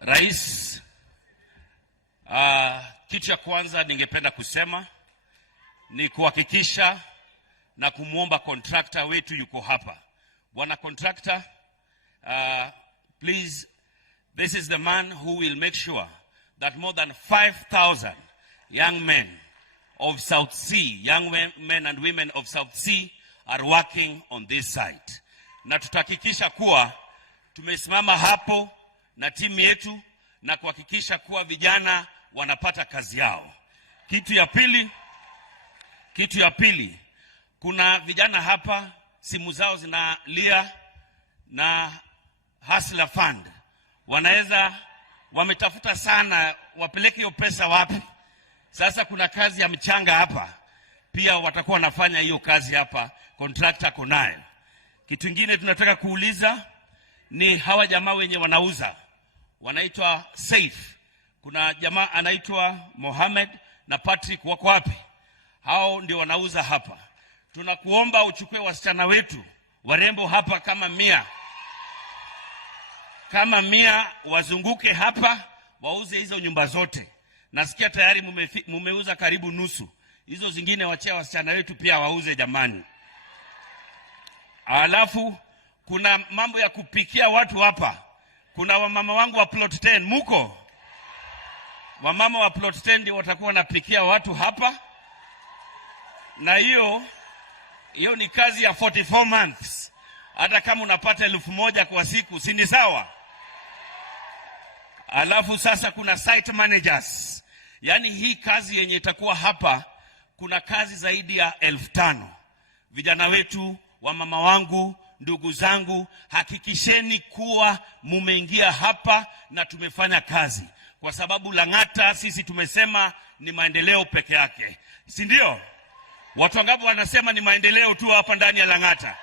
Rais, kitu cha kwanza ningependa kusema ni kuhakikisha na kumuomba contractor wetu yuko hapa. Bwana contractor, please, this is the man who will make sure that more than 5,000 young men of South Sea, young men and women of South Sea are working on this site. Na tutahakikisha kuwa tumesimama hapo na timu yetu na kuhakikisha kuwa vijana wanapata kazi yao. Kitu ya pili, kuna vijana hapa simu zao zinalia na Hustler Fund. Wametafuta sana wapeleke hiyo pesa wapi. Sasa kuna kazi ya mchanga hapa. Pia watakuwa wanafanya hiyo kazi hapa, contractor konayo. Kitu kingine tunataka kuuliza ni hawa jamaa wenye wanauza. Wanaitwa Safe. Kuna jamaa anaitwa Mohamed na Patrick, wako wapi? Hao ndio wanauza hapa. Tunakuomba uchukue wasichana wetu warembo hapa kama 100 wazunguke hapa wauze hizo nyumba zote. Nasikia tayari mumeuza karibu nusu. Hizo zingine wachia wasichana wetu pia wauze jamani. Alafu kuna mambo ya kupikia watu hapa. Kuna wamama wangu wa plot 10 muko. Wamama wa plot 10 ndio watakuwa wanapikia watu hapa. Na hiyo ni kazi ya 44 months. Hata kama unapata 1,000 kwa siku, si ni sawa? Alafu sasa kuna site managers. Yaani hii kazi yenye itakuwa hapa, kuna kazi zaidi ya 5,000. Vijana wetu, wamama wangu, ndugu zangu, hakikisheni kuwa mumeingia hapa na tumefanya kazi. Kwa sababu Lang'ata sisi tumesema ni maendeleo peke yake. Si ndio? Watu wangapi wanasema ni maendeleo tu hapa ndani ya Lang'ata?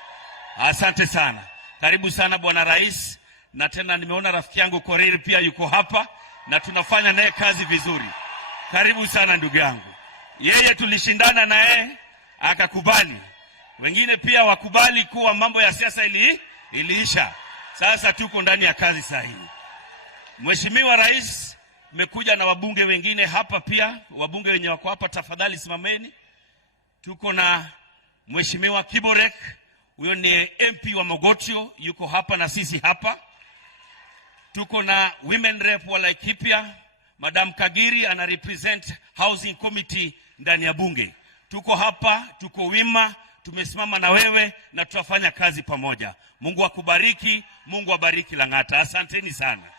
Asante sana. Karibu sana Bwana Rais. Na tena nimeona rafiki yangu Korir pia yuko hapa na tunafanya naye kazi vizuri. Karibu sana ndugu yangu. Yeye tulishindana naye akakubali. Wengine pia wakubali kuwa mambo ya siasa iliisha. Sasa tuko ndani ya kazi sahihi. Mheshimiwa Rais, nimekuja na wabunge wengine hapa pia. Wabunge wenye wako hapa tafadhali simameni. Tuko na Mheshimiwa Kiborek, huyo ni MP wa Mogotio, yuko hapa na sisi hapa. Tuko na Women Rep wa Laikipia, Madam Kagiri ana represent Housing Committee ndani ya bunge. Tuko hapa, tuko wima, tumesimama na wewe na tutafanya kazi pamoja. Mungu akubariki, Mungu abariki Lang'ata. Asanteni sana.